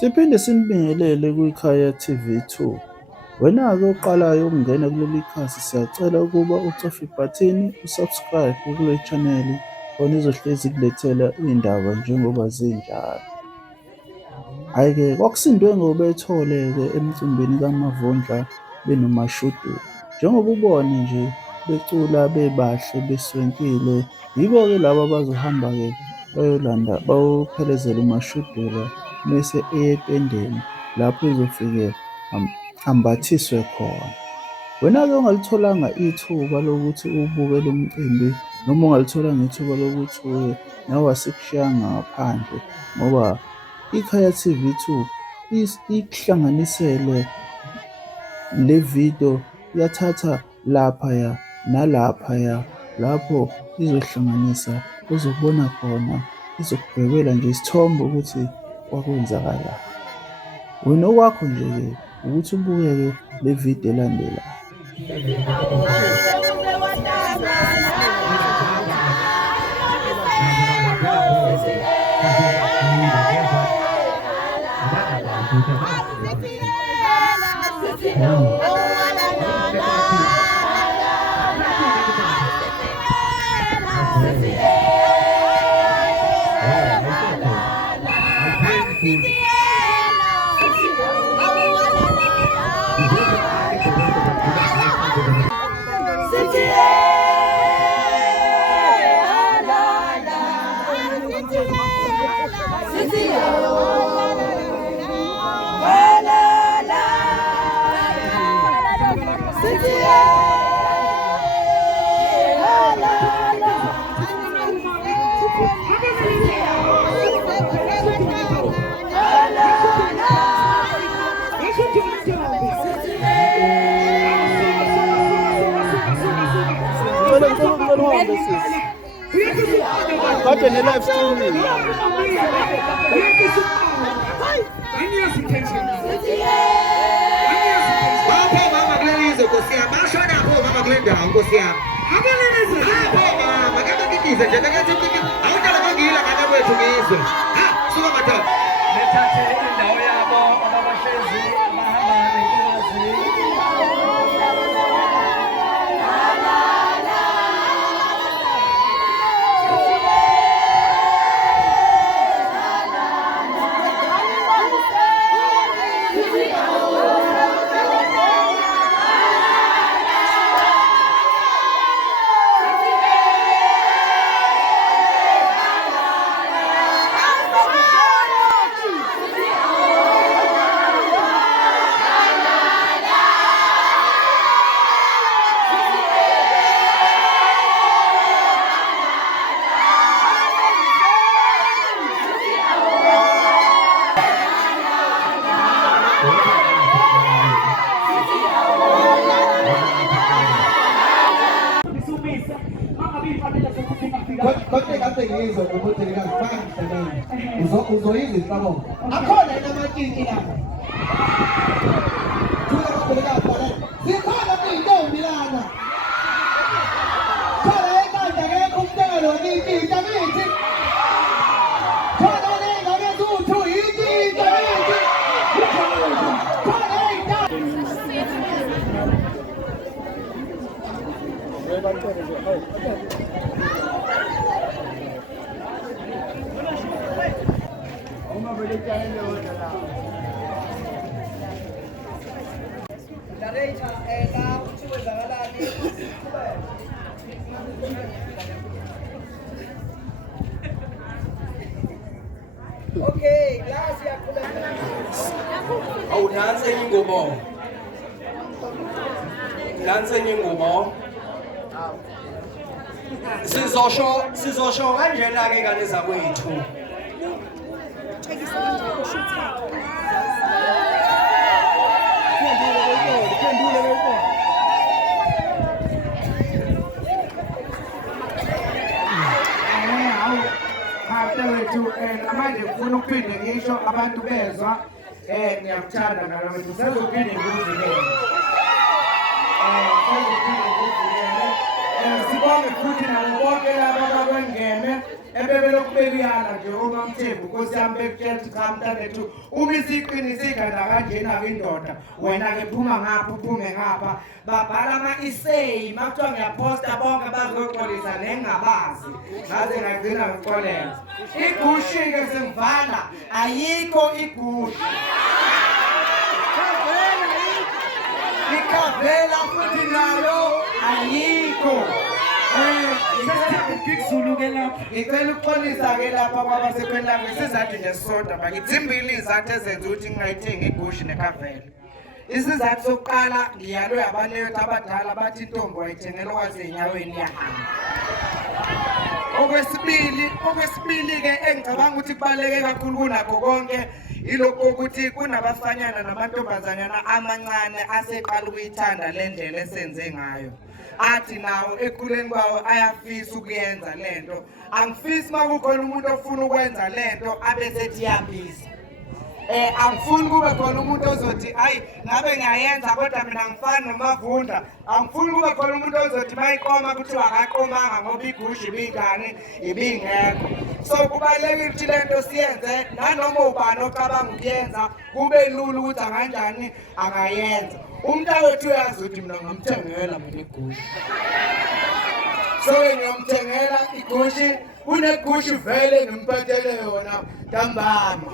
Siphinde sinibingelele kwiKhaya TV2. Wena-ke oqalayo ukungena kuleli khasi, siyacela ukuba ucofe ibhathini usubscribe kule chaneli khona izohlezi ikulethela iy'ndaba njengoba zinjalo. Hhayi-ke kwakusindwe ngobethole-ke emcimbini kaMavundla benoMashudu. Njengoba ubone nje becula bebahle beswenkile, yibo-ke laba abazohamba-ke bayophelezela uMashudula mese eye etendeni lapho ezofike ambathiswe khona. Wena-ke ongalitholanga ithuba lokuthi ubuke lo mcimbi noma ungalitholanga ithuba lokuthi uye nawe asikushiya ngaphandle ngoba iKhaya TV2 ikuhlanganisele le video, yathatha laphaya nalaphaya lapho izohlanganisa uzokubona khona, izokudwebela nje isithombe ukuthi kwakwenzakalani. Wena okwakho nje-ke ukuthi ubukeke le video elandelayo. Kade ne-live streaming. Lapho mama kulelizwe Nkosi yami, basho napho mama kule ndawo Nkosi yami. Lapho mama ke bakidize nje ngathi awudala bangila ngane kwethu ngizwe. Ha, suka madoda. Nethathe indawo yabo ababahlezi abahamba nentokazi. Konke kade ngizwe ukuthi ngingazifaka emhlabeni. Uzoyizwa inhlabo. Akhona yini amatiki lapha? Thula kabheka lapha. Zikhona intombi lana. Khona enkanda ngeke umntelo ngithi ngithi. Khona ngeke uthu yithi ngithi. Khona intombi. Okay, last year awunanse ingubo nanse ingubo sizosho kanjena ke kane zakwethu manje ngifuna ukuphinde ngisho abantu bezwa ngiyakuthanda ngalawethu sezophinde ngikuzilele sibonge futhi nabo bonke laba abakwenza bengene ebebelokubekuyala nje uMamthembu Nkosi yami bekutshela ukuthi cha mntanethu uma isiqinisa iganda kanjena-ke indoda wena-ke phuma ngapha uphume ngapha babhala ama-essay makuthiwa ngiyaphosta bonke bazoxolisa nengingabazi ngaze ngagcina ngixolela igushi-ke sengivala ayikho igushi ikavela futhi nayo ayikho Zulu-ke lapha. ngicela ukuxolisa-ke lapha kwabasekhweni lami isizathu nje sisodwa bakithi zimbili iy'zathu ezenza ukuthi ngingayithengi igushi nekavela. Isizathu sokuqala ngiyalwe abaleyothi abadala bathi intombi wayithengela kwasey'nyaweni iyahamba. Okwesibili-ke engicabanga ukuthi kubaluleke kakhulu kunakho konke ilokhu ukuthi kunabafanyana namantombazanyana amancane aseqala ukuyithanda le ndlela esenze ngayo. Athi nawo ekhuleni kwawo ayafisa ukuyenza lento. Angifisi uma kukhona umuntu ofuna ukwenza lento abesethi yabiza. Angifuni kube khona umuntu ozothi hayi ngabe ngiyayenza kodwa mina ngifana noMavunda. Angifuni kube khona umuntu ozothi mayiqoma kuthiwa akaqomanga ngoba igushi ibingane ibingekho. So kubalulekile ukuthi lento siyenze nanoma ubani ocabanga ukuyenza kube lula ukuthi anganjani angayenza. Umntakwethu uyazi ukuthi mina ngamthengela mina igushi. So ngiyomthengela igushi kunegushi vele ngimphathele yona ntambama.